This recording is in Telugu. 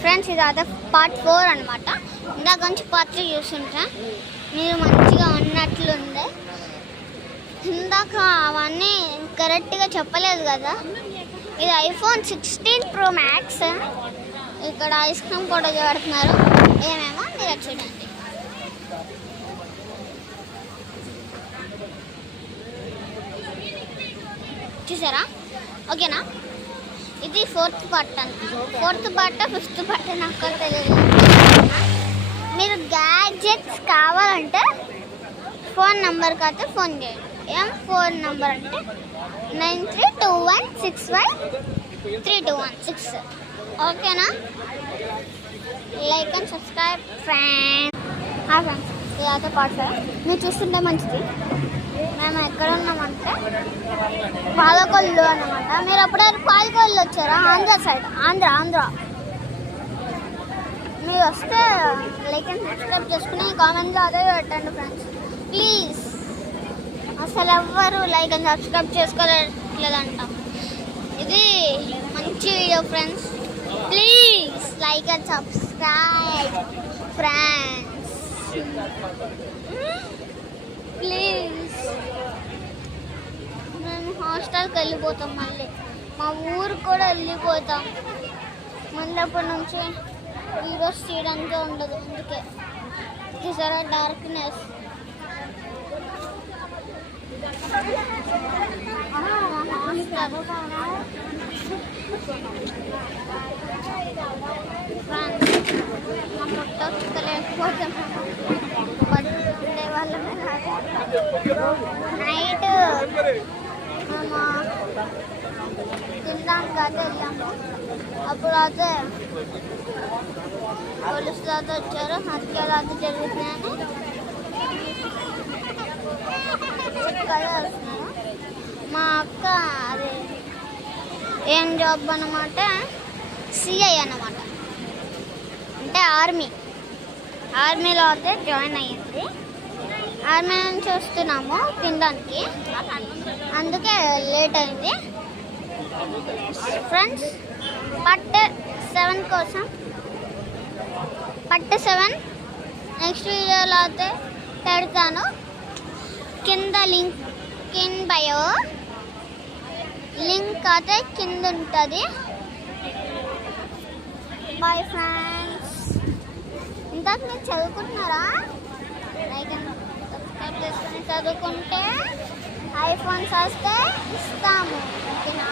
ఫ్రెండ్స్ ఇది అదే పార్ట్ 4 అనమాట. ఇందాక నుంచి పార్ట్ 3 చూస్తుంటా మీరు మంచిగా ఉన్నట్లుంది. ఇందాక అవన్నీ కరెక్ట్గా చెప్పలేదు కదా. ఇది ఐఫోన్ 16 Pro Max. ఇక్కడ ఐస్ క్రీమ్ కూడా పెడుతున్నారు. ఏమేమో మీరు చూడండి. చూసారా? ఓకేనా? ఇది 4th పార్ట్ అంట. 4th పార్ట్ 5th పార్ట్ నాకు తెలియదు. మీరు గ్యాడ్జెట్స్ కావాలంటే ఫోన్ నెంబర్కి అయితే ఫోన్ చేయండి. ఏం ఫోన్ నెంబర్ అంటే 9321653216. ఓకేనా? Like and subscribe friends. Friends ఇదైతే పార్ట్ 5 మీరు చూస్తుంటే మంచిది. మేము ఎక్కడ ఉన్నామంటే పాలకొల్లు అన్నమాట. మీరు ఎప్పుడైనా పాలకొల్లు వచ్చారా? ఆంధ్ర సైడ్, ఆంధ్ర మీరు వస్తే లైక్ అండ్ సబ్స్క్రైబ్ చేసుకుని కామెంట్లో అదే పెట్టండి ఫ్రెండ్స్ ప్లీజ్. అసలు ఎవ్వరు లైక్ అండ్ సబ్స్క్రైబ్ చేసుకోలేదంట. ఇది మంచి video friends. Please like and subscribe friends please. మేము హాస్టల్కి వెళ్ళిపోతాం, మళ్ళీ మా ఊరు కూడా వెళ్ళిపోతాం. ముందప్పటి నుంచి వీడియోస్ చేయడానికి ఉండదు. అందుకే చూసారా డార్క్నెస్. నైట్ మేము తినడానికి అయితే వెళ్ళాము. అప్పుడు అయితే పోలీసులు అయితే వచ్చారు. హత్యలు అయితే జరుగుతున్నాయని వస్తున్నారు. మా అక్క అది ఏం జాబ్ అన్నమాట, సిఐ అన్నమాట. అంటే ఆర్మీలో అయితే జాయిన్ అయ్యింది. ఆర్మీ నుంచి వస్తున్నాము తినడానికి, అందుకే లేట్ అయింది ఫ్రెండ్స్. పార్ట్ 7 కోసం పార్ట్ 7 నెక్స్ట్ వీడియోలో అయితే పెడతాను. కింద లింక్ ఇన్ బయో లింక్ అయితే కింద ఉంటుంది. Bye friends. ఇంతకు మీరు చదువుకుంటున్నారా? లైక్ అండ్ సబ్స్క్రైబ్ చేసుకుని చదువుకుంటే ఐఫోన్స్ వస్తే ఇస్తాము. ఓకేనా?